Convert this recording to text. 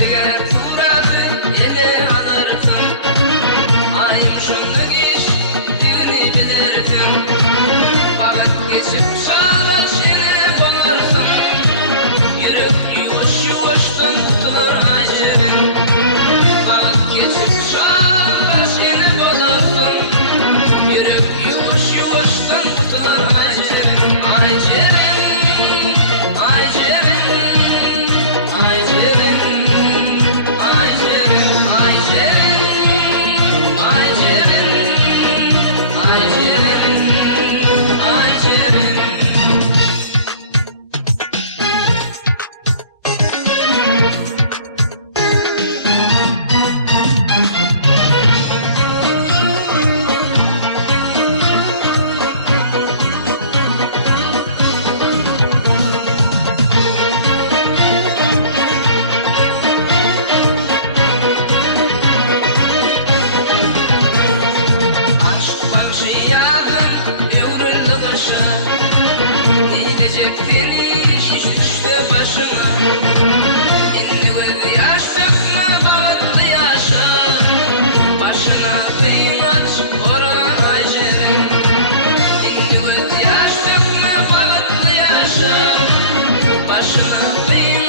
Diğer suratı ele alırsın, aymışanlık iş düğünü bilirsin. Vakit geçip çalış ele banarsın, yürek yuvaş yuvaştan tutular acebin. Vakit geçip çalış ele banarsın, yürek yuvaş yuvaştan tutular acebin. Neylecek finiş düştü başına, inni gözü yaş dökme bağıtlı yaşa. Başına kıymaç oran aycerim, inni gözü yaş dökme bağıtlı yaşa. Başına kıymaç